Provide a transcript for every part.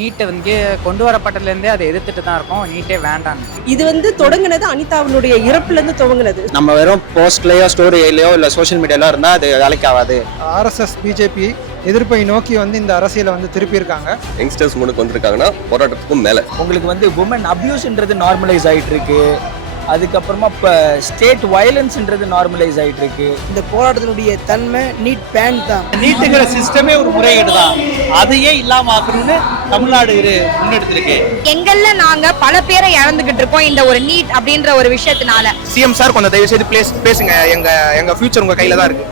நீட்டை வந்து கொண்டு வரப்பட்டதுலேருந்தே அதை எதிர்த்துட்டு தான் இருக்கோம். நீட்டே வேண்டாங்க. இது தொடங்குனது அனிதாவினுடைய இறப்புலேருந்து துவங்குனது. நம்ம வெறும் போஸ்ட்லயோ ஸ்டோரியிலையோ இல்லை சோஷியல் மீடியாலோ இருந்தால் அது வேலைக்கு ஆகாது. ஆர்எஸ்எஸ் பிஜேபி எதிர்ப்பை நோக்கி இந்த அரசியலை திருப்பி இருக்காங்க. யங்ஸ்டர்ஸ் முன்னுக்கு வந்திருக்காங்கன்னா போராட்டத்துக்கும் மேலே உங்களுக்கு உமன் அபியூஸ்ன்றது நார்மலைஸ் ஆகிட்டு இருக்கு. அதுக்கப்புறமா இப்போ ஸ்டேட் வயலன்ஸ்ன்றது நார்மலைஸ் ஆகிட்டு இருக்கு. இந்த போராட்டத்தினுடைய தன்மை நீட் பேன் தான். நீட்டுங்கிற சிஸ்டமே ஒரு முறைகேடு தான். அதையே இல்லாம ஆக்கணும்னு தமிழ்நாடு முன்னெடுத்திருக்கு. எங்கள்ல நாங்க பல பேரை இழந்துகிட்டு இருக்கோம் இந்த ஒரு நீட் அப்படின்ற ஒரு விஷயத்தினால. சிஎம் சார் கொஞ்சம் தயவு செய்து பேசுங்க. எங்க ஃபியூச்சர் உங்க கையில தான் இருக்கு.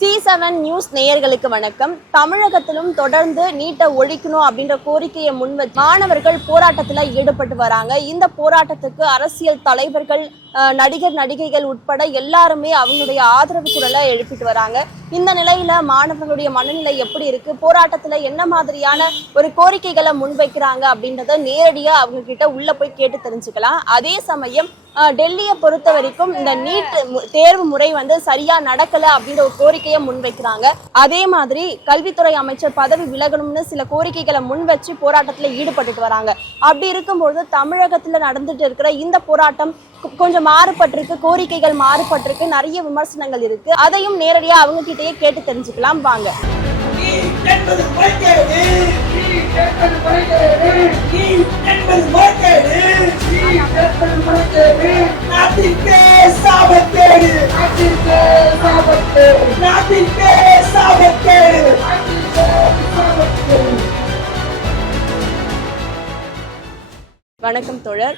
C7 நியூஸ் நேயர்களுக்கு வணக்கம். தமிழகத்திலும் தொடர்ந்து நீட்டை ஒழிக்கணும் அப்படின்ற கோரிக்கையை முன்வச்சு மாணவர்கள் போராட்டத்துல ஈடுபட்டு வராங்க. இந்த போராட்டத்துக்கு அரசியல் தலைவர்கள், நடிகர் நடிகைகள் உட்பட எல்லாருமே அவங்களுடைய ஆதரவு குரலை எழுப்பிட்டு வராங்க. இந்த நிலையில மாணவர்களுடைய மனநிலை எப்படி இருக்கு, போராட்டத்துல என்ன மாதிரியான ஒரு கோரிக்கைகளை முன்வைக்கிறாங்க அப்படின்றத நேரடியா அவங்க கிட்ட உள்ள போய் கேட்டு தெரிஞ்சுக்கலாம். அதே சமயம் டெல்லியை பொறுத்த வரைக்கும் இந்த நீட் தேர்வு முறை சரியா நடக்கல அப்படின்ற ஒரு கோரிக்கையை முன்வைக்கிறாங்க. அதே மாதிரி கல்வித்துறை அமைச்சர் பதவி விலகணும்னு சில கோரிக்கைகளை முன் வச்சு போராட்டத்துல ஈடுபட்டுட்டு வராங்க. அப்படி இருக்கும்போது தமிழகத்துல நடந்துட்டு இருக்கிற இந்த போராட்டம் கொஞ்சம் மாறுபட்டிருக்கு, கோரிக்கைகள் மாறுபட்டிருக்கு, நிறைய விமர்சனங்கள் இருக்கு. அதையும் நேரடியா அவங்க கிட்டயே கேட்டு தெரிஞ்சுக்கலாம் வாங்க. வணக்கம் தோழர்.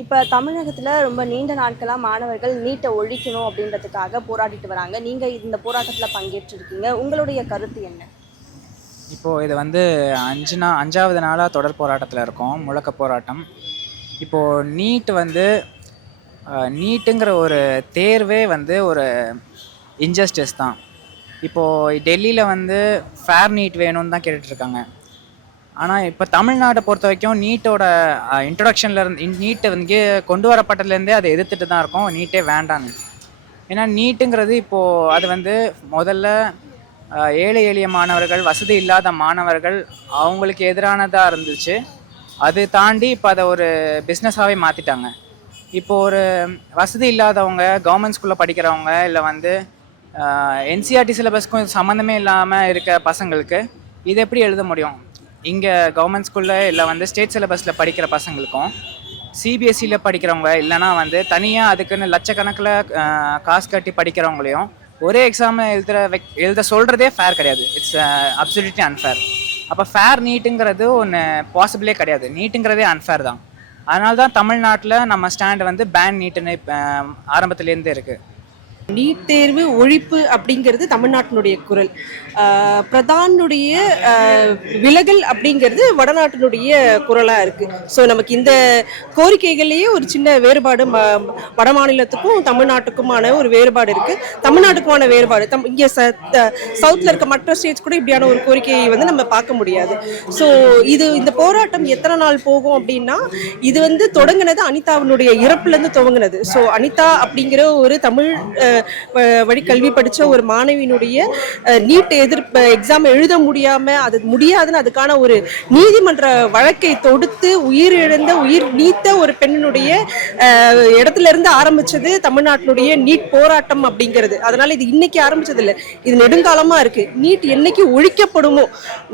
இப்போ தமிழகத்தில் ரொம்ப நீண்ட நாட்களாக மாணவர்கள் நீட்டை ஒழிக்கணும் அப்படின்றதுக்காக போராடிட்டு வராங்க. நீங்கள் இந்த போராட்டத்தில் பங்கேற்றிருக்கீங்க, உங்களுடைய கருத்து என்ன? இப்போது இது 5வது நாளாக தொடர் போராட்டத்தில் இருக்கோம், முழக்க போராட்டம். இப்போது நீட்டுங்கிற ஒரு தேர்வே ஒரு இன்ஜஸ்டிஸ் தான். இப்போது டெல்லியில் ஃபேர் நீட் வேணும்னு தான் கேட்டுட்ருக்காங்க. ஆனால் இப்போ தமிழ்நாட்டை பொறுத்த வரைக்கும் நீட்டோட இன்ட்ரொடக்ஷன்லேருந்து நீட்டை கொண்டு வரப்பட்டதுலேருந்தே அதை எதிர்த்துட்டு தான் இருக்கோம். நீட்டே வேண்டாங்க. ஏன்னா நீட்டுங்கிறது இப்போது அது முதல்ல ஏழை எளிய மாணவர்கள், வசதி இல்லாத மாணவர்கள், அவங்களுக்கு எதிரானதாக இருந்துச்சு. அது தாண்டி இப்போ அதை ஒரு பிஸ்னஸாகவே மாற்றிட்டாங்க. இப்போது ஒரு வசதி இல்லாதவங்க, கவர்மெண்ட் ஸ்கூலில் படிக்கிறவங்க, இல்லை என்சிஆர்டி சிலபஸ்க்கும் சம்மந்தமே இல்லாமல் இருக்க பசங்களுக்கு இது எப்படி எழுத முடியும்? இங்கே கவர்மெண்ட் ஸ்கூலில் இல்லை ஸ்டேட் சிலபஸில் படிக்கிற பசங்களுக்கும், சிபிஎஸ்சியில் படிக்கிறவங்க, இல்லைனா தனியாக அதுக்குன்னு லட்சக்கணக்கில் காசு கட்டி படிக்கிறவங்களையும் ஒரே எக்ஸாமை எழுத சொல்கிறதே ஃபேர் கிடையாது. It's absolutely unfair. அப்போ ஃபேர் நீட்டுங்கிறது ஒன்று பாசிபிளே கிடையாது. நீட்டுங்கிறதே அன்ஃபேர் தான். அதனால தான் தமிழ்நாட்டில் நம்ம ஸ்டாண்டு பேன் நீட்டுன்னு ஆரம்பத்துலேருந்தே இருக்குது. நீட் தேர்வு ஒழிப்பு அப்படிங்கிறது தமிழ்நாட்டினுடைய குரல். பிரதானுடைய விலகல் அப்படிங்கிறது வடநாட்டினுடைய குரலாக இருக்குது. ஸோ நமக்கு இந்த கோரிக்கைகள்லேயே ஒரு சின்ன வேறுபாடு, வட மாநிலத்துக்கும் தமிழ்நாட்டுக்குமான ஒரு வேறுபாடு இருக்குது. தமிழ்நாட்டுக்குமான வேறுபாடு இங்கே சவுத்தில் இருக்க மற்ற ஸ்டேட்ஸ் கூட இப்படியான ஒரு கோரிக்கையை நம்ம பார்க்க முடியாது. ஸோ இந்த போராட்டம் எத்தனை நாள் போகும் அப்படின்னா, இது தொடங்குனது அனிதாவினுடைய இறப்புலேருந்து துவங்குனது. ஸோ அனிதா அப்படிங்கிற ஒரு தமிழ் வழி கல்வி படித்த ஒரு மாணவியினுடைய நீட் எக்ஸாம் எழுத முடியாதுன்னு அதுக்கான ஒரு நீதிமன்ற வழக்கை தொடுத்து உயிர் நீத்த ஒரு பெண்ணினுடைய இடத்துல இருந்து ஆரம்பிச்சது தமிழ்நாட்டினுடைய நீட் போராட்டம் அப்படிங்கிறது. அதனால இது இன்னைக்கு ஆரம்பிச்சது இல்லை, இது நெடுங்காலமா இருக்கு. நீட் என்னைக்கு ஒழிக்கப்படுமோ,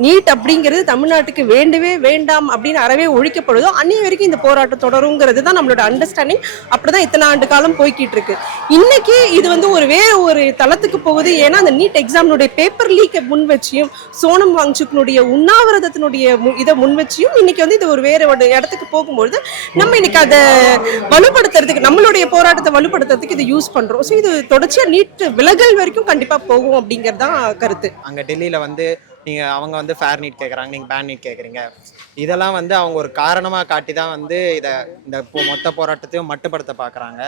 நீட் அப்படிங்கிறது தமிழ்நாட்டுக்கு வேண்டவே வேண்டாம் அப்படின்னு அறவே ஒழிக்கப்படுதோ அன்னைய வரைக்கும் இந்த போராட்டம் தொடருங்கிறது தான் நம்மளோட அண்டர்ஸ்டாண்டிங். அப்படிதான் இத்தனை ஆண்டு காலம் போய்கிட்டு இருக்கு. இன்னைக்கு இது ஒரு வேற ஒரு தளத்துக்கு போகுது. ஏன்னா அந்த நீட் எக்ஸாமினுடைய பேப்பர் லீக்கை முன் வச்சியும், சோனம் வாங்சுக்கினுடைய உண்ணாவிரதத்தினுடைய இதை முன் வச்சியும் இன்னைக்கு இது ஒரு வேற ஒரு இடத்துக்கு போகும்போது நம்ம இன்னைக்கு அதை வலுப்படுத்துறதுக்கு, நம்மளுடைய போராட்டத்தை வலுப்படுத்துறதுக்கு இதை யூஸ் பண்றோம். ஸோ இது தொடர்ச்சியா நீட் விலகல் வரைக்கும் கண்டிப்பா போகும் அப்படிங்கறதுதான் கருத்து. அங்க டெல்லியில நீங்க அவங்க ஃபேர் நீட் கேட்குறாங்க, நீங்க பேன் நீட் கேட்குறீங்க. இதெல்லாம் அவங்க ஒரு காரணமாக காட்டி தான் இந்த மொத்த போராட்டத்தையும் மட்டுப்படுத்த பார்க்குறாங்க.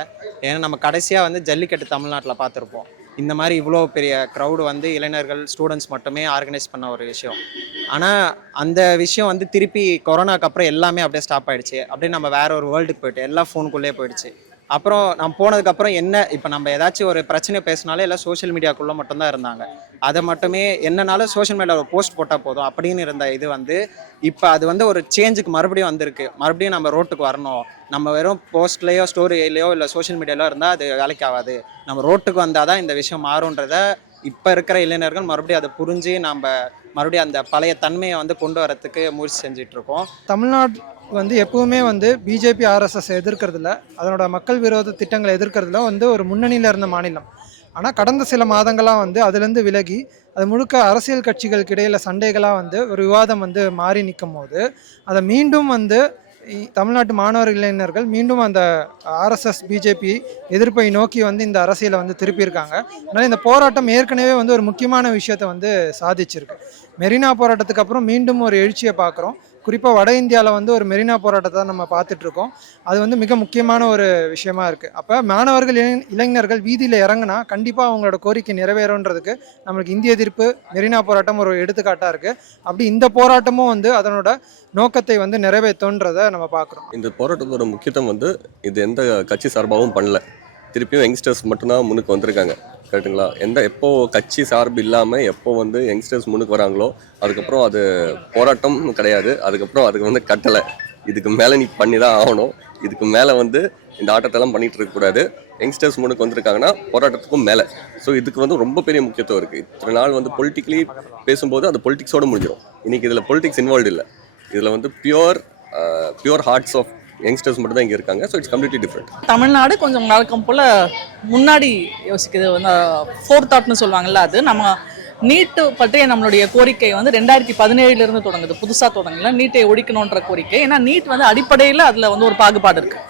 ஏன்னா நம்ம கடைசியாக ஜல்லிக்கட்டு தமிழ்நாட்டில் பார்த்துருப்போம். இந்த மாதிரி இவ்வளோ பெரிய க்ரௌடு இளைஞர்கள், ஸ்டூடெண்ட்ஸ் மட்டுமே ஆர்கனைஸ் பண்ண ஒரு விஷயம். ஆனால் அந்த விஷயம் திருப்பி கொரோனாக்கு அப்புறம் எல்லாமே அப்படியே ஸ்டாப் ஆகிடுச்சு. அப்படியே நம்ம வேற ஒரு வேர்ல்டுக்கு போயிட்டு எல்லாம் ஃபோனுக்குள்ளே போயிடுச்சு. அப்புறம் நான் போனதுக்கப்புறம் என்ன இப்போ நம்ம ஏதாச்சும் ஒரு பிரச்சனை பேசினாலே எல்லாம் சோஷியல் மீடியாக்குள்ளே மட்டும்தான் இருந்தாங்க. அதை மட்டுமே என்னனாலும் சோஷியல் மீடியாவில் ஒரு போஸ்ட் போட்டால் போதும் அப்படின்னு இருந்த இது வந்து இப்போ அது வந்து ஒரு சேஞ்சுக்கு மறுபடியும் வந்திருக்கு. மறுபடியும் நம்ம ரோட்டுக்கு வரணும். நம்ம வெறும் போஸ்ட்லேயோ ஸ்டோரியிலையோ இல்லை சோஷியல் மீடியாலோ இருந்தால் அது வேலைக்கு ஆகாது. நம்ம ரோட்டுக்கு வந்தால் தான் இந்த விஷயம் மாறுன்றத இப்போ இருக்கிற இளைஞர்கள் மறுபடியும் அதை புரிஞ்சு நம்ம மறுபடியும் அந்த பழைய தன்மையை வந்து கொண்டு வரத்துக்கு முயற்சி செஞ்சுட்டு இருக்கோம். தமிழ்நாடு வந்து எப்பவுமே வந்து பிஜேபி ஆர்எஸ்எஸ் எதிர்க்கிறதுல, அதனோட மக்கள் விரோத திட்டங்களை எதிர்க்கிறதுல வந்து ஒரு முன்னணியில் இருந்த மாநிலம். ஆனால் கடந்த சில மாதங்களாக வந்து அதுலேருந்து விலகி அது முழுக்க அரசியல் கட்சிகளுக்கு இடையில சண்டைகளாக வந்து ஒரு விவாதம் வந்து மாறி நிற்கும் போது அதை மீண்டும் வந்து தமிழ்நாட்டு மாணவர் இளைஞர்கள் மீண்டும் அந்த ஆர்எஸ்எஸ் பிஜேபி எதிர்ப்பை நோக்கி வந்து இந்த அரசியலை வந்து திருப்பியிருக்காங்க. அதனால் இந்த போராட்டம் ஏற்கனவே வந்து ஒரு முக்கியமான விஷயத்தை வந்து சாதிச்சிருக்கு. மெரினா போராட்டத்துக்கு அப்புறம் மீண்டும் ஒரு எழுச்சியை பார்க்குறோம். குறிப்பாக வட இந்தியாவில் வந்து ஒரு மெரினா போராட்டத்தை நம்ம பார்த்துட்ருக்கோம். அது வந்து மிக முக்கியமான ஒரு விஷயமா இருக்குது. அப்போ மாணவர்கள் இளைஞர்கள் வீதியில் இறங்கினா கண்டிப்பாக அவங்களோட கோரிக்கை நிறைவேறுன்றதுக்கு நம்மளுக்கு இந்திய எதிர்ப்பு மெரினா போராட்டம் ஒரு எடுத்துக்காட்டாக இருக்குது. அப்படி இந்த போராட்டமும் வந்து அதனோட நோக்கத்தை வந்து நிறைவேற்றுன்றதை நம்ம பார்க்குறோம். இந்த போராட்டத்தோட முக்கியத்துவம் வந்து இது எந்த கட்சி சார்பாகவும் பண்ணல. திருப்பியும் யங்ஸ்டர்ஸ் மட்டும்தான் முன்னுக்கு வந்திருக்காங்க. கரெக்டுங்களா? எப்போ கட்சி சார்பு இல்லாமல் எப்போ வந்து யங்ஸ்டர்ஸ் முன்னுக்கு வராங்களோ அதுக்கப்புறம் அது போராட்டம் கிடையாது. அதுக்கப்புறம் அதுக்கு வந்து கட்டலை. இதுக்கு மேலே நீ பண்ணி தான் ஆகணும். இதுக்கு மேலே வந்து இந்த ஆட்டத்தெல்லாம் பண்ணிகிட்டு இருக்கக்கூடாது. யங்ஸ்டர்ஸ் முன்னுக்கு வந்திருக்காங்கன்னா போராட்டத்துக்கும் மேலே. ஸோ இதுக்கு வந்து ரொம்ப பெரிய முக்கியத்துவம் இருக்குது. இத்தனை நாள் வந்து பொலிட்டிக்கலி பேசும்போது அது பொலிட்டிக்ஸோடு முடிஞ்சிடும். இன்றைக்கி இதில் பொலிட்டிக்ஸ் இன்வால்வ் இல்லை. இதில் வந்து பியூர் ஹார்ட்ஸ் ஆஃப் யங்ஸ்டர்ஸ் மட்டும் தான் இங்கே இருக்காங்க. So it's completely different. Tamil Nadu கொஞ்சம் நடக்கும் போல் முன்னாடி யோசிக்குது. வந்து ஃபோர் தாட்னு சொல்லுவாங்கல்ல, அது நம்ம நீட்டு பற்றிய நம்மளுடைய கோரிக்கை வந்து 2017 தொடங்குது. புதுசாக தொடங்கல நீட்டை ஒழிக்கணுன்ற கோரிக்கை. ஏன்னா நீட் வந்து அடிப்படையில் அதில் வந்து ஒரு பாகுபாடு இருக்குது.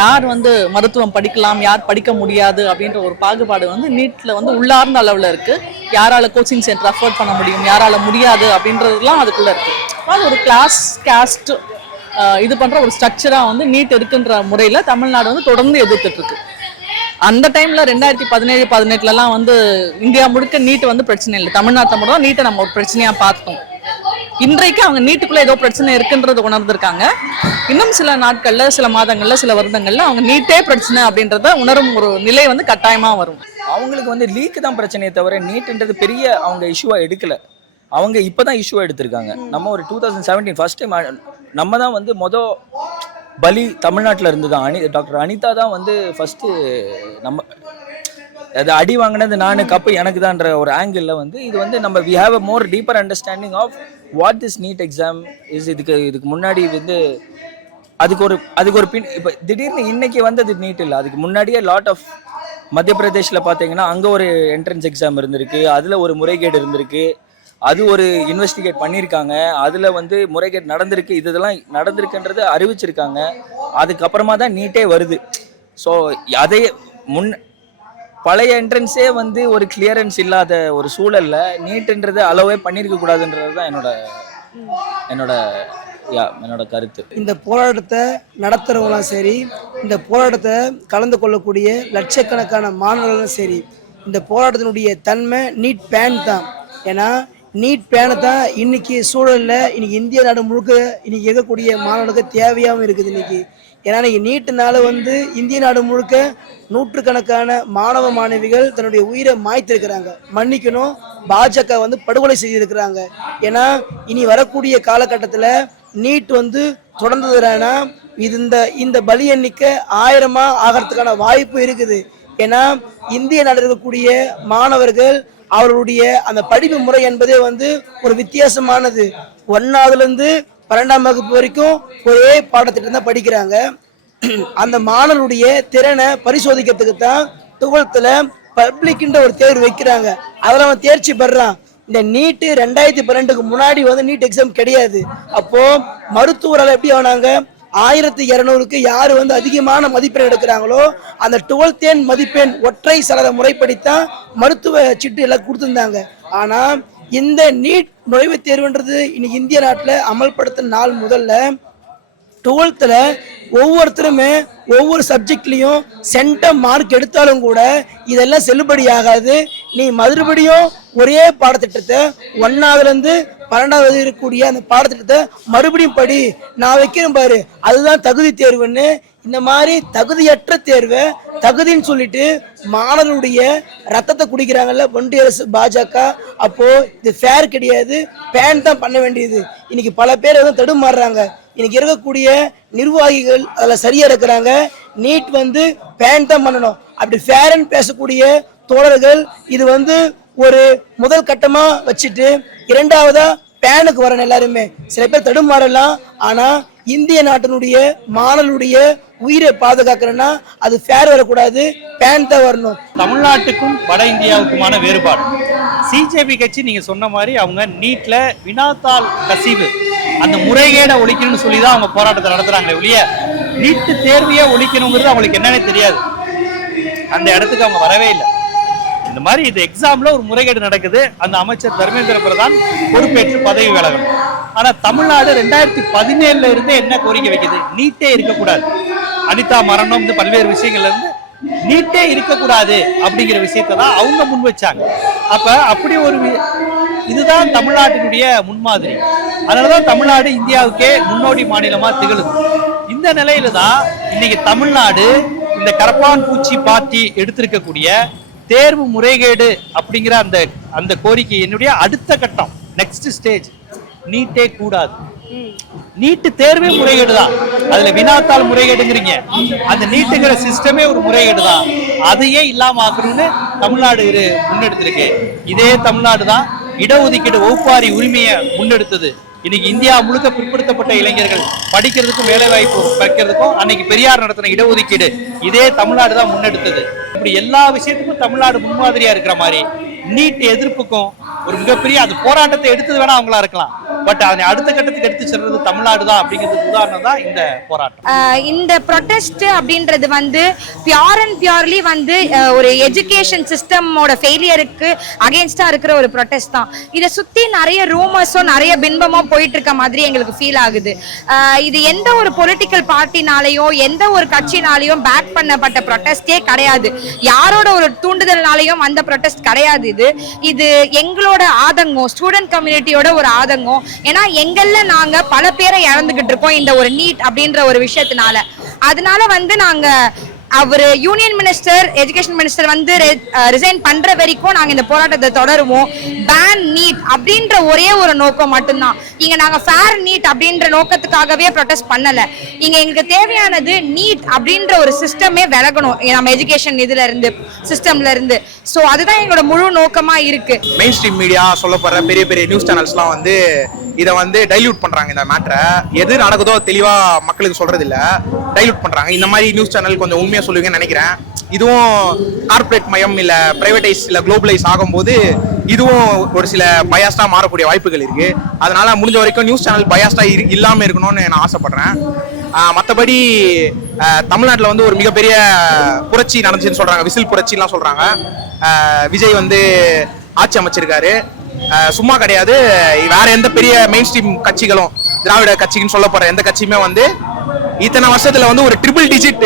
யார் வந்து மருத்துவம் படிக்கலாம், யார் படிக்க முடியாது அப்படின்ற ஒரு பாகுபாடு வந்து நீட்டில் வந்து உள்ளார்ந்த அளவில் இருக்குது. யாரால் கோச்சிங் சென்டர் அஃபோர்ட் பண்ண முடியும், யாரால் முடியாது அப்படின்றதுலாம் அதுக்குள்ளே இருக்குது. அது ஒரு கிளாஸ் கேஸ்ட் இது பண்ணுற ஒரு ஸ்ட்ரக்சராக வந்து நீட் இருக்குன்ற முறையில் தமிழ்நாடு வந்து தொடர்ந்து எதிர்த்துட்டு இருக்கு. அந்த டைமில் 2017-18 வந்து இந்தியா முழுக்க நீட் வந்து பிரச்சனை இல்லை. தமிழ்நாட்டில் மட்டும் தான் நீட்டை நம்ம ஒரு பிரச்சனையாக பார்த்தோம். இன்றைக்கு அவங்க நீட்டுக்குள்ளே ஏதோ பிரச்சனை இருக்குன்றது உணர்ந்திருக்காங்க. இன்னும் சில நாட்களில், சில மாதங்களில், சில வருடங்களில் அவங்க நீட்டே பிரச்சனை அப்படின்றத உணரும் ஒரு நிலை வந்து கட்டாயமாக வரும். அவங்களுக்கு வந்து லீக்கு தான் பிரச்சனையே தவிர நீட்ன்றது பெரிய அவங்க இஷ்யூவாக எடுக்கலை. அவங்க இப்போ தான் இஷ்யூவாக எடுத்திருக்காங்க. நம்ம ஒரு 2017 ஃபர்ஸ்ட் டைம் நம்ம தான் வந்து பலி தமிழ்நாட்டில் இருந்து தான் டாக்டர் அனிதா தான் வந்து ஃபஸ்ட்டு நம்ம அது அடி வாங்கினது நான் கப்பு எனக்கு தான்ற ஒரு ஆங்கிளில் வந்து இது வந்து நம்ம we have a more deeper understanding of what this NEET exam is. இதுக்கு முன்னாடி வந்து அதுக்கு ஒரு இப்போ திடீர்னு இன்னைக்கு வந்தது நீட் இல்லை. அதுக்கு முன்னாடியே லாட் ஆஃப் மத்திய பிரதேஷில் பார்த்தீங்கன்னா அங்கே ஒரு என்ட்ரன்ஸ் எக்ஸாம் இருந்திருக்கு. அதில் ஒரு முறைகேடு இருந்திருக்கு. அது ஒரு இன்வெஸ்டிகேட் பண்ணியிருக்காங்க. அதில் வந்து முறைகேடு நடந்திருக்கு. இதெல்லாம் நடந்திருக்குன்றது அறிவிச்சிருக்காங்க. அதுக்கப்புறமா தான் நீட்டே வருது. ஸோ அதே பழைய என்ட்ரன்ஸே வந்து ஒரு கிளியரன்ஸ் இல்லாத ஒரு சூழலில் நீட்டுன்றது அளவே பண்ணியிருக்க கூடாதுன்றது தான் என்னோட கருத்து. இந்த போராட்டத்தை நடத்துகிறவங்களாம் சரி, இந்த போராட்டத்தை கலந்து கொள்ளக்கூடிய லட்சக்கணக்கான மாணவர்களும் சரி, இந்த போராட்டத்தினுடைய தன்மை நீட் பேன் தான். ஏன்னா நீட் பேனை தான் இன்னைக்கு சூழலில் இன்னைக்கு இந்திய நாடு முழுக்க இன்னைக்கு இருக்கக்கூடிய மாணவர்களுக்கு தேவையாகவும் இருக்குது இன்னைக்கு. ஏன்னா இன்னைக்கு நீட்டுனால வந்து இந்திய நாடு முழுக்க நூற்றுக்கணக்கான மாணவ மாணவிகள் தன்னுடைய உயிரை மாய்த்திருக்கிறாங்க. மன்னிக்கணும், பாஜக வந்து படுகொலை செய்திருக்கிறாங்க. ஏன்னா இனி வரக்கூடிய காலகட்டத்தில் நீட் வந்து தொடர்ந்ததுனா இந்த பலி எண்ணிக்கை 1000 ஆகிறதுக்கான வாய்ப்பு இருக்குது. ஏன்னா இந்திய நாடு இருக்கக்கூடிய மாணவர்கள் அவர்களுடைய அந்த படிப்பு முறை என்பதே வந்து ஒரு வித்தியாசமானது. 1ஆவதுலேருந்து 12ஆம் வகுப்பு வரைக்கும் ஒரே பாடத்திட்டம் தான் படிக்கிறாங்க. அந்த மாணவருடைய திறனை பரிசோதிக்கிறதுக்கு தான் 12th பப்ளிக்ன்ற ஒரு தேர்வு வைக்கிறாங்க. அதில் அவன் தேர்ச்சி பெறான். இந்த நீட்டு 2012க்கு முன்னாடி வந்து நீட் எக்ஸாம் கிடையாது. அப்போ மருத்துவரால் எப்படி ஆனாங்க? 1200க்கு யாரு வந்து அதிகமான மதிப்பெண் எடுக்கிறாங்களோ அந்த 12th மதிப்பெண் ஒற்றை சதவீத முறைப்படித்தான் மருத்துவ சிட்டு எல்லாம் கொடுத்துருந்தாங்க. ஆனா இந்த நீட் நுழைவுத் தேர்வுன்றது இன்னைக்கு இந்திய நாட்டில் அமல்படுத்தின நாள் முதல்ல 12th ஒவ்வொருத்தருமே ஒவ்வொரு சப்ஜெக்ட்லையும் சென்டம் மார்க் எடுத்தாலும் கூட இதெல்லாம் செல்லுபடி ஆகாது. நீ மறுபடியும் ஒரே பாடத்திட்டத்தை 1ஆவதுலேருந்து 12ஆவது இருக்கக்கூடிய அந்த பாடத்திட்டத்தை மறுபடியும் படி, நான் வைக்கிறேன் பாரு, அதுதான் தகுதி தேர்வுன்னு இந்த மாதிரி தகுதியற்ற தேர்வை தகுதின்னு சொல்லிட்டு மாணவர்களுடைய ரத்தத்தை குடிக்கிறாங்கல்ல ஒன்றிய அரசு பாஜக. அப்போ இது ஃபேர் கிடையாது, பேன் தான் பண்ண வேண்டியது. இன்னைக்கு பல பேர் வந்து தடுமாறுறாங்க. இன்னைக்கு இருக்கக்கூடிய நிர்வாகிகள் அதில் சரியா இருக்கிறாங்க. நீட் வந்து பேன் தான் பண்ணணும். அப்படி ஃபேர்ன்னு பேசக்கூடிய தோழர்கள் இது வந்து ஒரு முதல் கட்டமா வச்சுட்டு இரண்டாவதா பேனுக்கு வரணும். எல்லாருமே சில பேர் தடுமாறலாம், ஆனா இந்திய நாட்டினுடைய மாணவர்களுடைய உயிரை பாதுகாக்கிறேன்னா அது ஃபேர் வரக்கூடாது, பேன் தான் வரணும். தமிழ்நாட்டுக்கும் வட இந்தியாவுக்குமான வேறுபாடு, சிஜேபி கட்சி நீங்க சொன்ன மாதிரி அவங்க நீட்ல வினாத்தாள் கசிவு அந்த முறைகேடை ஒழிக்கணும்னு சொல்லி தான் அவங்க போராட்டத்தை நடத்துறாங்களே ஒழிய நீட்டு தேர்வையே ஒழிக்கணுங்கிறது அவங்களுக்கு என்னன்னே தெரியாது. அந்த இடத்துக்கு அவங்க வரவே இல்லை. இந்த மாதிரி இந்த எக்ஸாம்ல ஒரு முறைகேடு நடக்குது, அந்த அமைச்சர் தர்மேந்திர பிரதான் பொறுப்பேற்று பதவி விலகணும். ஆனா தமிழ்நாடு 2017 இருந்து என்ன கோரிக்கை வைக்குது? நீட்டே இருக்கக்கூடாது. அனிதா மரணம் பல்வேறு விஷயங்கள்ல இருந்து நீட்டே இருக்கக்கூடாது அப்படிங்கிற விஷயத்தை தான் அவங்க முன் வச்சாங்க. அப்ப அப்படி ஒரு இதுதான் தமிழ்நாட்டினுடைய முன்மாதிரி. அதனாலதான் தமிழ்நாடு இந்தியாவுக்கே முன்னோடி மாநிலமா திகழுது. இந்த நிலையில தான் இன்னைக்கு தமிழ்நாடு இந்த கரப்பான் பூச்சி பார்ட்டி எடுத்திருக்கக்கூடிய தேர்வு முறைகேடு அப்படிங்கிற அந்த கோரிக்கை என்னுடைய அடுத்த கட்டம், நெக்ஸ்ட் ஸ்டேஜ். நீட்டே கூடாது, நீட்டு தேர்வே முறைகேடு தான். அதுல வினாத்தாள் முறைகேடுங்கிறீங்க, அந்த நீட்டுங்கிற சிஸ்டமே ஒரு முறைகேடு தான். அதையே இல்லாம ஆக்கணும்னு தமிழ்நாடு முன்னெடுத்திருக்கு. இதே தமிழ்நாடு தான் இடஒதுக்கீடு வகுப்பாரி உரிமையை முன்னெடுத்தது. இன்னைக்கு இந்தியா முழுக்க பிற்படுத்தப்பட்ட இளைஞர்கள் படிக்கிறதுக்கும் வேலை வாய்ப்பு வைக்கிறதுக்கும் அன்னைக்கு பெரியார் நடத்தின இடஒதுக்கீடு இதே தமிழ்நாடு தான் முன்னெடுத்தது. இப்படி எல்லா விஷயத்துக்கும் தமிழ்நாடு முன்மாதிரியா இருக்கிற மாதிரி நீட் எதிர்ப்புக்கும் ஒரு மிகப்பெரிய அது போராட்டத்தை எடுத்தது வேணா அவங்களா இருக்கலாம், பட் அதனை அடுத்த கட்டத்துக்கு எடுத்து செல்றது தமிழ்நாடு தான் அப்படிங்கிறதுக்கு உதாரணம் தான் இந்த போராட்டம். இந்த ப்ரொடெஸ்ட் அப்படின்றது வந்து பியூர் அண்ட் பியூர்லி வந்து ஒரு எஜுகேஷன் சிஸ்டமோட ஃபெயிலியருக்கு அகேன்ஸ்டா இருக்கிற ஒரு ப்ரொடெஸ்ட் தான். இதை சுத்தி நிறைய ரூமர்ஸும் நிறைய பின்பமும் போயிட்டு இருக்க மாதிரி எங்களுக்கு ஃபீல் ஆகுது. இது எந்த ஒரு பொலிட்டிக்கல் பார்ட்டினாலையும் எந்த ஒரு கட்சினாலையும் பேக் பண்ணப்பட்ட ப்ரொடெஸ்டே கிடையாது. யாரோட ஒரு தூண்டுதல்னாலையும் அந்த ப்ரொடெஸ்ட் கிடையாது. இது எங்களோட ஆதங்கம், ஸ்டூடெண்ட் கம்யூனிட்டியோட ஒரு ஆதங்கம். ஏன்னா எங்கள்ல நாங்க பல பேரை இழந்துகிட்டு இருக்கோம் இந்த ஒரு நீட் அப்படின்ற ஒரு விஷயத்தினால. அதனால வந்து நாங்க அவர் யூனியன் மினிஸ்டர், எஜுகேஷன் மினிஸ்டர் வந்து ரிசைன் பண்ற வரைக்கும் நாங்க இந்த போராட்டத்தை தொடருவோம். பேன் நீட் அப்படின்ற ஒரே ஒரு நோக்கம் மட்டும்தான். இங்க நாங்க ஃபேர் நீட் அப்படின்ற நோக்கத்துக்காகவே ப்ரொடெஸ்ட் பண்ணல. இங்க எங்களுக்கு தேவையானது நீட் அப்படின்ற ஒரு சிஸ்டமே விலகணும் நம்ம எஜுகேஷன் இதுல இருந்து, சிஸ்டம்ல இருந்து. ஸோ அதுதான் எங்களோட முழு நோக்கமா இருக்கு. மெயின் ஸ்ட்ரீம் மீடியா சொல்லப்படுற பெரிய பெரிய நியூஸ் சேனல்ஸ்லாம் வந்து இதை வந்து டைல்யூட் பண்றாங்க. இந்த மேட்டரை எது நடக்குதோ தெளிவா மக்களுக்கு சொல்றது இல்ல, டைல்யூட் பண்றாங்க. இந்த மாதிரி நியூஸ் சேனல் கொஞ்சம் உண்மையா சொல்லுவீங்கன்னு நினைக்கிறேன். இதுவும் கார்பரேட் மயம் இல்ல பிரைவேடைஸ் இல்ல குளோபலைஸ் ஆகும்போது இதுவும் ஒரு சில பயாஸ்டா மாறக்கூடிய வாய்ப்புகள் இருக்கு. அதனால முடிஞ்ச வரைக்கும் நியூஸ் சேனல் பயாஸ்டா இல்லாம இருக்கணும்னு நான் ஆசைப்படுறேன். மற்றபடி தமிழ்நாட்டில் வந்து ஒரு மிகப்பெரிய புரட்சி நடந்துச்சுன்னு சொல்றாங்க, விசில் புரட்சிலாம் சொல்றாங்க. விஜய் வந்து ஆட்சி அமைச்சிருக்காரு, சும்மா கிடையாது. வேற எந்த பெரிய மெயின் ஸ்ட்ரீம் கட்சிகளும் திராவிட கட்சின்னு சொல்லப்படுற எந்த கட்சியுமே வந்து இத்தனை வருஷத்துல வந்து ஒரு ட்ரிபிள் டிஜிட்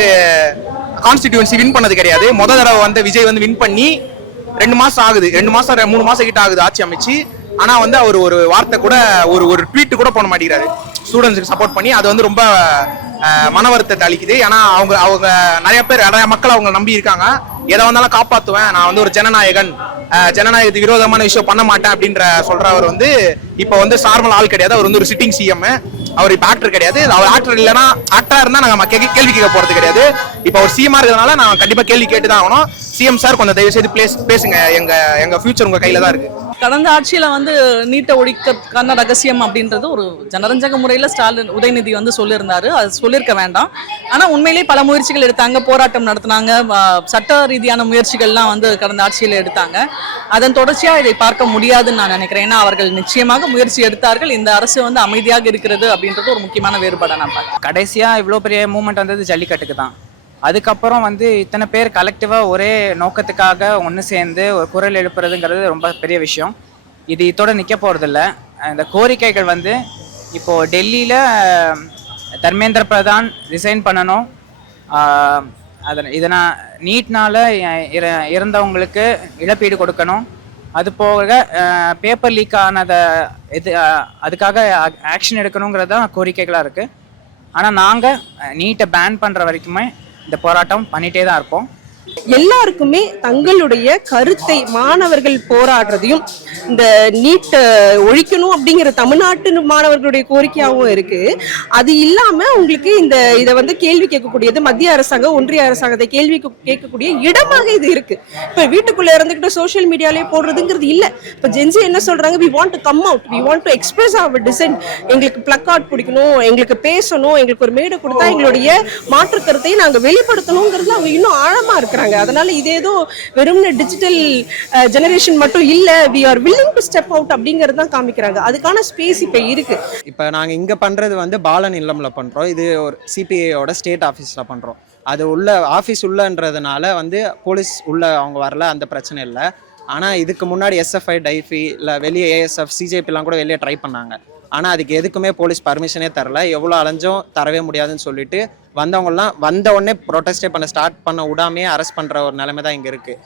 கான்ஸ்டிடியூன்சி வின் பண்ணது கிடையாது. முதல் தடவை வந்து விஜய் வந்து வின் பண்ணி 2 மாசம் ஆகுது, 2 மாசம் 3 மாசம் கிட்ட ஆகுது ஆட்சி அமைச்சு. ஆனா வந்து அவர் ஒரு வார்த்தை கூட ஒரு ட்வீட் கூட போட மாட்டேங்கிறாரு ஸ்டூடெண்ட்ஸுக்கு சப்போர்ட் பண்ணி. அது வந்து ரொம்ப மன வருத்தத்தை அளிக்குது. ஏன்னா அவங்க நிறைய மக்கள் அவங்க நம்பி இருக்காங்க. எதை வந்தாலும் காப்பாற்றுவேன், நான் வந்து ஒரு ஜனநாயகன், ஜனநாயகத்துக்கு விரோதமான விஷயம் பண்ண மாட்டேன் அப்படின்ற சொல்றவர் வந்து இப்போ வந்து நார்மல் ஆள் கிடையாது. அவர் வந்து ஒரு சிட்டிங் சிஎம். அவர் இப்ப ஆக்டர் கிடையாது. அவர் ஆக்டர் இல்லைன்னா ஆக்டரா இருந்தா நாங்க கேள்வி கேட்க போறது கிடையாது. இப்ப அவர் சிஎம்மா இருக்கிறதுனால நான் கண்டிப்பா கேள்வி கேட்டுதான் ஆகணும். சிஎம் சார் கொஞ்சம் தயவு செய்து பேசுங்க, எங்க ஃபியூச்சர் உங்க கையில தான் இருக்கு. கடந்த ஆட்சியில வந்து நீட்டை ஒழிக்கிறதுக்கான ரகசியம் அப்படின்றது ஒரு ஜனரஞ்சக முறையில ஸ்டாலின் உதயநிதி வந்து சொல்லியிருந்தாரு. அது சொல்லியிருக்க வேண்டாம். ஆனா உண்மையிலேயே பல முயற்சிகள் எடுத்தாங்க, போராட்டம் நடத்தினாங்க, சட்ட ரீதியான முயற்சிகள்லாம் வந்து கடந்த ஆட்சியில எடுத்தாங்க. அதன் தொடர்ச்சியா இதை பார்க்க முடியாதுன்னு நான் நினைக்கிறேன். ஏன்னா அவர்கள் நிச்சயமாக முயற்சி எடுத்தார்கள். இந்த அரசு வந்து அமைதியாக இருக்கிறது அப்படின்றது ஒரு முக்கியமான வேறுபாடா நான் பார்க்கிறேன். கடைசியா இவ்வளோ பெரிய மூமெண்ட் வந்தது ஜல்லிக்கட்டுக்கு தான். அதுக்கப்புறம் வந்து இத்தனை பேர் கலெக்டிவாக ஒரே நோக்கத்துக்காக ஒன்று சேர்ந்து ஒரு குரல் எழுப்புறதுங்கிறது ரொம்ப பெரிய விஷயம். இது இதோட நிற்க போகிறதில்ல. இந்த கோரிக்கைகள் வந்து இப்போது டெல்லியில் தர்மேந்திர பிரதான் ரிசைன் பண்ணணும், இதனால் நீட்னால் இறந்தவங்களுக்கு இழப்பீடு கொடுக்கணும், அது போக பேப்பர் லீக் ஆனதை அதுக்காக ஆக்ஷன் எடுக்கணுங்கிறது தான் கோரிக்கைகளாக இருக்குது. ஆனால் நாங்கள் நீட்டை பேன் பண்ணுற வரைக்குமே இந்த போராட்டம் பண்ணிகிட்டே தான் இருப்போம். எல்லாருக்குமே தங்களுடைய கருத்தை மாணவர்கள் போராடுறதையும் இந்த நீட்டை ஒழிக்கணும் அப்படிங்கிற தமிழ்நாட்டு மாணவர்களுடைய கோரிக்கையாகவும் இருக்கு. அது இல்லாம உங்களுக்கு இதை வந்து கேள்வி கேட்கக்கூடியது மத்திய அரசாங்கம் ஒன்றிய அரசாங்கத்தை கேள்வி கேட்கக்கூடிய இடமாக இது இருக்கு. இப்ப வீட்டுக்குள்ள இருந்துகிட்டு சோசியல் மீடியாலே போடுறதுங்கிறது இல்ல. இப்ப ஜென்சி என்ன சொல்றாங்க, we want to come out, we want to express our design, எங்களுக்கு பிளக்கார்ட் பிடிக்கணும், எங்களுக்கு பேசணும், எங்களுக்கு ஒரு மேடை கொடுத்தா எங்களுடைய மாற்று கருத்தை நாங்க வெளிப்படுத்தணுங்கிறது அவங்க இன்னும் ஆழமா இருக்கிறாங்க. அதனால இது ஏதோ வெறும் டிஜிட்டல் ஜெனரேஷன் மட்டும் இல்ல, we are willing to step out அப்படிங்கறது தான் காமிக்கிறாங்க. அதுக்கான ஸ்பேஸ் இப்ப இருக்கு. இப்போ நாங்கள் இங்கே பண்ணுறது வந்து பாலன் இல்லம்ல பண்ணுறோம். இது ஒரு சிபிஐயோட ஸ்டேட் ஆஃபீஸில் பண்ணுறோம். அது உள்ள ஆஃபீஸ் உள்ளன்றதுனால வந்து போலீஸ் உள்ள அவங்க வரல, அந்த பிரச்சனை இல்லை. ஆனால் இதுக்கு முன்னாடி எஸ்எஃப்ஐ, டைஃபி இல்லை வெளியே ஏஎஸ்எஃப், சிஜேபிலாம் கூட வெளியே ட்ரை பண்ணாங்க. ஆனால் அதுக்கு எதுக்குமே போலீஸ் பர்மிஷனே தரல. எவ்வளோ அலைஞ்சும் தரவே முடியாதுன்னு சொல்லிட்டு வந்தவங்கலாம் வந்த உடனே ப்ரொடெஸ்டே பண்ண ஸ்டார்ட் பண்ண விடாமே அரெஸ்ட் பண்ணுற ஒரு நிலைமை தான் இங்கே இருக்குது.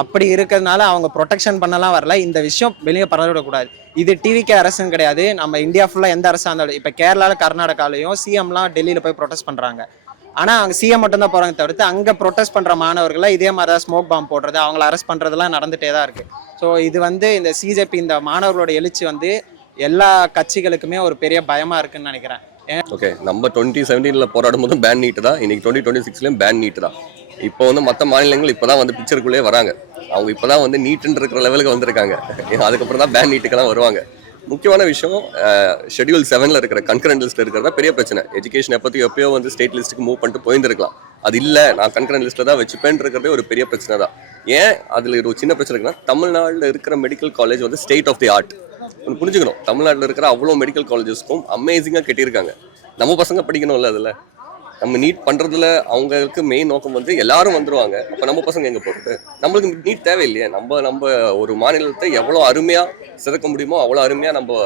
அப்படி இருக்கிறதுனால அவங்க ப்ரொடெக்ஷன் பண்ணலாம் வரல. இந்த விஷயம் வெளியே பரவிடக்கூடாது. இது டிவிக்கு அரசுன்னு கிடையாது, நம்ம இந்தியா ஃபுல்லாக எந்த அரசாக இருந்தாலும். இப்போ கேரளாவில், கர்நாடகாலையும் சிஎம்லாம் டெல்லியில் போய் ப்ரொடெஸ்ட் பண்ணுறாங்க. ஆனால் அவங்க சிஎம் மட்டும்தான் போகிறாங்க தவிர்த்து அங்கே ப்ரொடெஸ்ட் பண்ணுற மாணவர்களை இதே மாதிரி தான் ஸ்மோக் பாம்பு போடுறது, அவங்கள அரெஸ்ட் பண்ணுறதுலாம் நடந்துகிட்டே தான் இருக்குது. ஸோ இது வந்து இந்த சிஜேபி இந்த மாணவர்களோட எழுச்சி வந்து எல்லா கட்சிகளுக்குமே ஒரு பெரிய பயமாக இருக்குன்னு நினைக்கிறேன். ஓகே, நம்ம 2017 போராடும் போதும் பேன் நீட்டு தான், இன்னைக்கு 2026 பேன் நீட்டு தான். இப்போ வந்து மற்ற மாநிலங்கள் இப்போ தான் வந்து பிக்சருக்குள்ளே வராங்க. அவங்க இப்போ தான் வந்து நீட்டுன்னு இருக்கிற லெவலுக்கு வந்திருக்காங்க. அதுக்கப்புறம் தான் பேன் நீட்டுக்கெல்லாம் வருவாங்க. முக்கியமான விஷயம், ஷெட்யூல் 7 இருக்கிற கன்கரண்ட் லிஸ்ட் இருக்கிறதா பெரிய பிரச்சனை. எஜுகேஷன் எப்பயோ வந்து ஸ்டேட் லிஸ்ட்டுக்கு மூவ் பண்ணிட்டு போயிருந்துருக்கலாம். அது இல்லை, நான் கன்கரண்ட் லிஸ்ட்டில் தான் வச்சுப்பேன் இருக்கிறதே ஒரு பெரிய பிரச்சனை தான். ஏன் அதில் ஒரு சின்ன பிரச்சனை இருக்குன்னா, தமிழ்நாட்டில் இருக்கிற மெடிக்கல் காலேஜ் வந்து ஸ்டேட் ஆஃப் தி ஆர்ட். ஒன்று புரிஞ்சுக்கணும், தமிழ்நாட்டில் இருக்கிற அவ்வளோ மெடிக்கல் காலேஜஸ்க்கும் அமேசிங்காக கட்டியிருக்காங்க. நம்ம பசங்க படிக்கணும்ல, அதில் நம்ம நீட் பண்ணுறதுல அவங்களுக்கு மெயின் நோக்கம் வந்து எல்லாரும் வந்துடுவாங்க. அப்போ நம்ம பசங்க எங்கே போகிறது? நம்மளுக்கு நீட் தேவையில்லையே. நம்ம ஒரு மாநிலத்தை எவ்வளோ அருமையாக சிதைக்க முடியுமோ அவ்வளோ அருமையாக நம்ம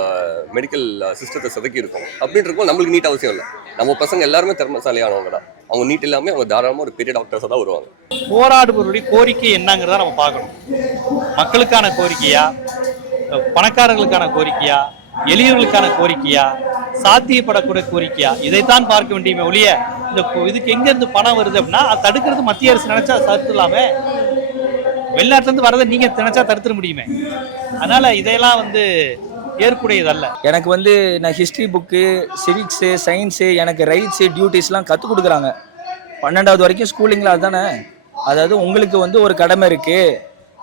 மெடிக்கல் சிஸ்டத்தை சிதைக்கி இருக்கோம். அப்படின்னு இருக்கும் நம்மளுக்கு நீட் அவசியம் இல்லை. நம்ம பசங்க எல்லாருமே திறமைசாலியானவங்க தான். அவங்க நீட் இல்லாமல் அவங்க தாராளமாக ஒரு பெரிய டாக்டர்ஸாக தான் வருவாங்க. போராடுபவருடைய கோரிக்கை என்னங்கிறத நம்ம பார்க்கணும். மக்களுக்கான கோரிக்கையா, பணக்காரர்களுக்கான கோரிக்கையா, எளியவர்களுக்கான கோரிக்கையா, சாத்தியப்படக்கூடிய கோரிக்கையா, இதைத்தான் பார்க்க வேண்டியமே ஒழிய இதுக்கு எங்கேருந்து பணம் வருது அப்படின்னா அது தடுக்கிறது மத்திய அரசு நினைச்சா தடுத்துடலாமே. வெளிநாட்டிலேருந்து வரதை நீங்கள் நினைச்சா தடுத்துட முடியுமே. அதனால இதையெல்லாம் வந்து ஏற்புடையதல்ல. எனக்கு வந்து நான் ஹிஸ்ட்ரி புக்கு, சிவிக்ஸு, சயின்ஸு, எனக்கு ரைட்ஸு, டியூட்டிஸ்லாம் கற்றுக் கொடுக்குறாங்க. 12வது வரைக்கும் ஸ்கூலிங்கில் அதுதானே. அதாவது உங்களுக்கு வந்து ஒரு கடமை இருக்குது,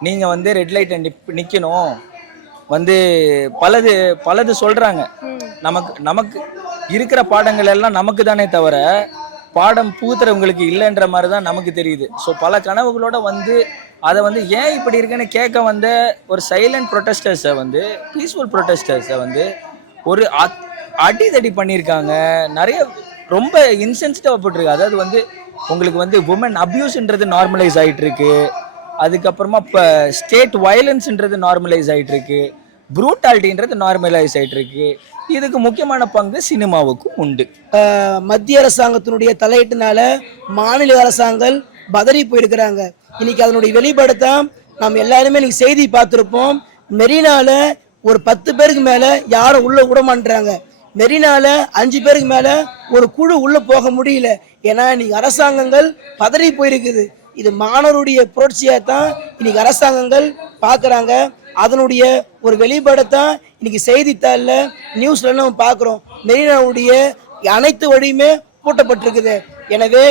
நீங்கள் வந்து ரெட் லைட்டை நிற்கணும், வந்து பலது சொல்கிறாங்க. நமக்கு இருக்கிற பாடங்கள் எல்லாம் நமக்கு தானே தவிர பாடம் புகுத்துறவங்களுக்கு இல்லைன்ற மாதிரி தான் நமக்கு தெரியுது. ஸோ பல கனவுகளோட வந்து அதை வந்து ஏன் இப்படி இருக்குன்னு கேட்க வந்த ஒரு சைலண்ட் ப்ரொட்டஸ்டர்ஸை வந்து, பீஸ்ஃபுல் ப்ரொட்டஸ்டர்ஸை வந்து ஒரு அடிதடி பண்ணியிருக்காங்க. நிறைய ரொம்ப இன்சென்சிட்டிவாக போட்டிருக்கு. அதாவது வந்து உங்களுக்கு வந்து உமன் அப்யூஸ்ன்றது நார்மலைஸ் ஆகிட்டு இருக்கு. அதுக்கப்புறமா இப்போ ஸ்டேட் வயலன்ஸ்ன்றது நார்மலைஸ் ஆகிட்டு இருக்கு. ப்ரூட்டாலிட்டின்றது நார்மலைஸ் ஆகிட்டு இருக்கு. இதுக்கு முக்கியமான பங்கு சினிமாவுக்கும் உண்டு. மத்திய அரசாங்கத்தினுடைய தலையீட்டுனால மாநில அரசாங்கம் பதறி போயிருக்கிறாங்க. இன்னைக்கு அதனுடைய வெளிப்பாடுதான் நம்ம எல்லாருமே இன்னைக்கு செய்தி பார்த்துருப்போம். மெரினால ஒரு 10 பேருக்கு மேல யாரும் உள்ள விட மாட்டாங்க. மெரினால 5 பேருக்கு மேல ஒரு குழு உள்ள போக முடியல. ஏன்னா இன்னைக்கு அரசாங்கங்கள் பதறி போயிருக்குது. இது மாணவருடைய புரட்சியாக தான் இன்னைக்கு அரசாங்கங்கள் பார்க்குறாங்க. அதனுடைய ஒரு வெளிப்பாடைத்தான் இன்னைக்கு செய்தித்தாளில் நியூஸ்ல நம்ம பார்க்குறோம். மெரினாவுடைய அனைத்து வழியுமே பூட்டப்பட்டிருக்குது. எனவே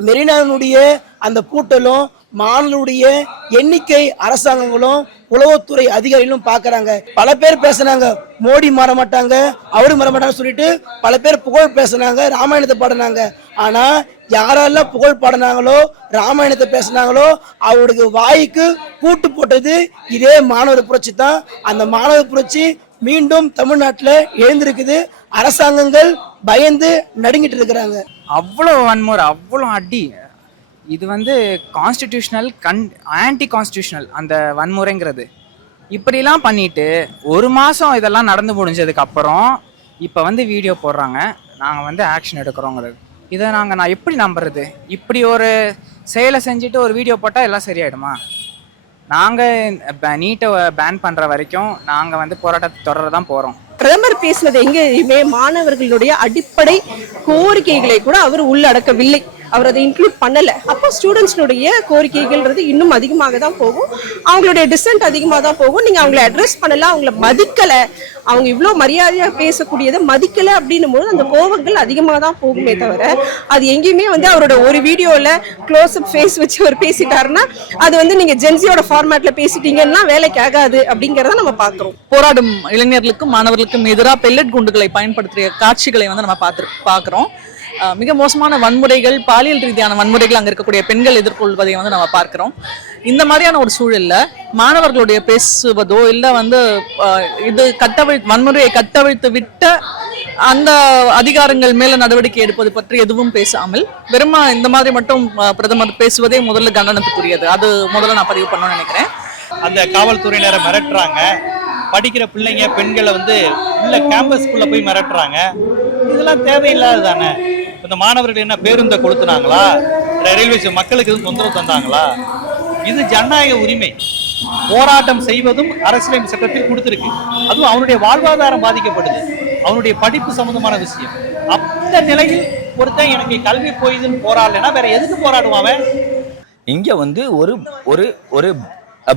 மெரினாவுடைய அந்த பூட்டலும் மாணவருடைய எண்ணிக்கை அரசாங்கங்களும் உளவுத்துறை அதிகாரிகளும் பார்க்குறாங்க. பல பேர் பேசுனாங்க, மோடி மாற மாட்டாங்க, அவரு மாற மாட்டாங்கன்னு சொல்லிட்டு பல பேர் புகழ் பேசுனாங்க, ராமாயணத்தை பாடினாங்க. ஆனால் யாரெல்லாம் புகழ் பாடினாங்களோ, ராமாயணத்தை பேசினாங்களோ, அவருக்கு வாய்க்கு கூட்டு போட்டது இதே மாணவர் புரட்சி தான். அந்த மாணவர் புரட்சி மீண்டும் தமிழ்நாட்டில் எழுந்திருக்குது. அரசாங்கங்கள் பயந்து நடுங்கிட்டு இருக்கிறாங்க. அவ்வளோ வன்முறை, அவ்வளோ அடி. இது வந்து கான்ஸ்டிடியூஷனல் ஆன்டி கான்ஸ்டிடியூஷனல் அந்த வன்முறைங்கிறது. இப்படிலாம் பண்ணிட்டு ஒரு மாதம் இதெல்லாம் நடந்து முடிஞ்சதுக்கு அப்புறம் இப்போ வந்து வீடியோ போடுறாங்க, நாங்கள் வந்து ஆக்ஷன் எடுக்கிறோங்கிறது. இதை நான் எப்படி நம்புறது? இப்படி ஒரு செயலை செஞ்சுட்டு ஒரு வீடியோ போட்டால் எல்லாம் சரியாயிடுமா? நாங்கள் நீட்டை பேன் பண்ணுற வரைக்கும் நாங்கள் வந்து போராட்டத்தை தொடர தான் போகிறோம். பிரதமர் பேசினது எங்கேயுமே மாணவர்களுடைய அடிப்படை கோரிக்கைகளை கூட அவர் உள்ளடக்கவில்லை. அவர் அதை இன்க்ளூட் பண்ணல. அப்போ ஸ்டூடெண்ட்ஸ்னுடைய கோரிக்கைகள்ன்றது இன்னும் அதிகமாக தான் போகும், அவங்களுடைய டிசன்ட் அதிகமாக தான் போகும். நீங்க அவங்களை அட்ரஸ் பண்ணல, அவங்கள மதிக்கல, அவங்க இவ்வளோ மரியாதையா பேசக்கூடியதை மதிக்கல அப்படின்னும் போது அந்த கோபங்கள் அதிகமாக தான் போகுமே தவிர அது எங்கேயுமே அவரோட ஒரு வீடியோல க்ளோஸ் அப் ஃபேஸ் வச்சு அவர் பேசிட்டாருன்னா அது நீங்க ஜென்சியோட ஃபார்மேட்ல பேசிட்டீங்கன்னா வேலைக்கு ஆகாது அப்படிங்கறத நம்ம பாக்குறோம். போராடும் இளைஞர்களுக்கும் மாணவர்களுக்கும் எதிராக பெல்லட் குண்டுகளை பயன்படுத்திய காட்சிகளை நம்ம பார்க்குறோம். மிக மோசமான வன்முறைகள், பாலியல் ரீதியான வன்முறைகள் அங்கே இருக்கக்கூடிய பெண்கள் எதிர்கொள்வதை நம்ம பார்க்கிறோம். இந்த மாதிரியான ஒரு சூழல்ல மாணவர்களுடைய பேசுவதோ இல்லை இது வன்முறையை கட்டவிழ்த்து விட்ட அந்த அதிகாரங்கள் மேல நடவடிக்கை எடுப்பது பற்றி எதுவும் பேசாமல் வெறும் இந்த மாதிரி மட்டும் பிரதமர் பேசுவதே முதல்ல கண்டனத்துக்குரியது. அது முதல்ல நான் பதிவு பண்ணணும்னு நினைக்கிறேன். அந்த காவல்துறையினரை மிரட்டுறாங்க, படிக்கிற பிள்ளைங்க பெண்களை உள்ள கேம்பஸ்குள்ள போய் மிரட்டுறாங்க. இதெல்லாம் தேவையில்லாது தானே. இந்த மாணவர்கள் என்ன பேருந்தை கொளுத்துனாங்களா, ரயில்வே மக்களுக்கு எதுவும் தொந்தரவு தந்தாங்களா? இது ஜனநாயக உரிமை. போராட்டம் செய்வதும் அரசியல் சட்டத்தில் கொடுத்திருக்கு. அதுவும் அவனுடைய வாழ்வாதாரம் பாதிக்கப்படுது, அவனுடைய படிப்பு சம்பந்தமான விஷயம். அந்த நிலையில் ஒருத்தன் எனக்கு கல்வி போயுதுன்னு போராடலைன்னா வேற எதுக்கு போராடுவான்? இங்க ஒரு ஒரு ஒரு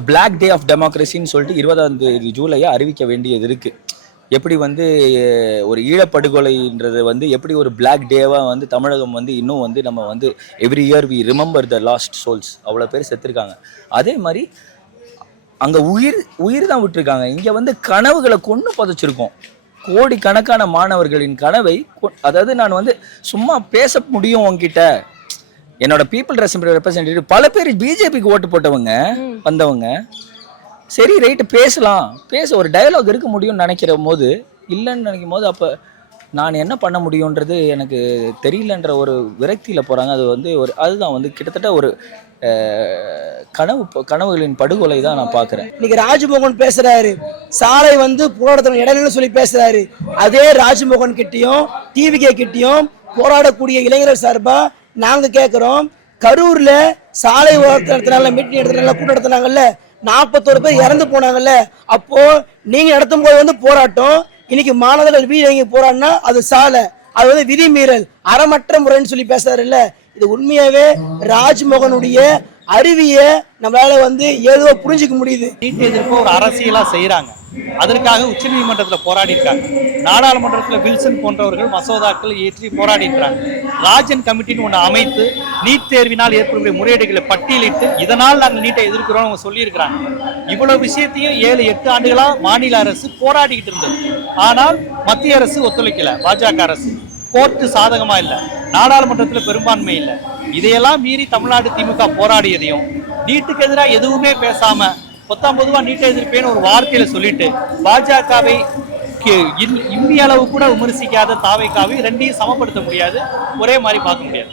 பிளாக் டே ஆஃப் டெமோக்ரஸின்னு சொல்லிட்டு 20ஆம் ஜூலையை அறிவிக்க வேண்டியது இருக்கு. எப்படி ஒரு ஈழப்படுகொலைன்றது எப்படி ஒரு பிளாக் டேவாக தமிழகம் இன்னும் நம்ம every year we remember the lost souls. அவ்வளோ பேர் செத்துருக்காங்க. அதே மாதிரி அங்கே உயிர் தான் விட்டுருக்காங்க. இங்கே கனவுகளை கொண்டு புதைச்சிருக்கோம். கோடிக்கணக்கான மாணவர்களின் கனவை, அதாவது நான் சும்மா பேச முடியும் உங்ககிட்ட, என்னோட பீப்புள் ரெப்ரசன்டேட்டிவ் பல பேர் பிஜேபிக்கு ஓட்டு போட்டவங்க வந்தவங்க, சரி ரைட்டு பேச ஒரு டயலாக் இருக்க முடியும்னு நினைக்கிற போது இல்லைன்னு நினைக்கும் போது அப்போ நான் என்ன பண்ண முடியுன்றது எனக்கு தெரியலன்ற ஒரு விரக்தியில் போகிறாங்க. அது அதுதான் கிட்டத்தட்ட ஒரு கனவுகளின் படுகொலை தான் நான் பார்க்குறேன். இன்னைக்கு ராஜ்மோகன் பேசுறாரு, சாலை போராட்டத்தின் இடையில சொல்லி பேசுறாரு. அதே ராஜ்மோகன் கிட்டையும் டிவிகே கிட்டையும் போராடக்கூடிய இளைஞர்கள் சார்பா நாங்க கேட்கிறோம், கரூர்ல சாலை நடத்தினால மீட்டிங் எடுத்தனால கூட்டம் நடத்தினாங்கல்ல, 41 பேர் இறந்து போனாங்கல்ல, அப்போ நீங்க நடத்தும் போது போராட்டம், இன்னைக்கு மாணவர்கள் வீடு போராடினா அது சாலை, அது விதிமீறல், அறமற்ற முறைன்னு சொல்லி பேசுறாரு இல்ல. இது உண்மையாவே ராஜ்மோகனுடைய அறிவிய நம்மளால ஏதோ புரிஞ்சுக்க முடியுது. நீட் எதிர்ப்பு ஒரு அரசியலா செய்யறாங்க, அதற்காக உச்ச நீதிமன்றத்தில் போராடி இருக்காங்க. நாடாளுமன்றத்தில் வில்சன் போன்றவர்கள் மசோதாக்கள் ஏற்றி போராடி இருக்கிறாங்க. ராஜன் கமிட்டின்னு ஒன்று அமைத்து நீட் தேர்வினால் ஏற்படக்கூடிய முறையீடுகளை பட்டியலிட்டு இதனால் நாங்கள் நீட்டை எதிர்க்கிறோம் அவங்க சொல்லியிருக்கிறாங்க. இவ்வளவு விஷயத்தையும் 7-8 ஆண்டுகளா மாநில அரசு போராடிக்கிட்டு இருந்தது. ஆனால் மத்திய அரசு ஒத்துழைக்கல. பாஜக அரசு கோர்ட்டு சாதகமா இல்லை, நாடாளுமன்றத்தில் பெரும்பான்மை இல்லை. இதையெல்லாம் மீறி தமிழ்நாடு திமுக போராடியதையும் நீட்டுக்கு எதிராக எதுவுமே பேசாம பொதுவா நீட்டை எதிர்ப்பேன்னு ஒரு வார்த்தையில சொல்லிட்டு பாஜகவை இந்திய அளவு கூட விமர்சிக்காத தாவைக்காவை ரெண்டையும் சமப்படுத்த முடியாது, ஒரே மாதிரி பார்க்க முடியாது.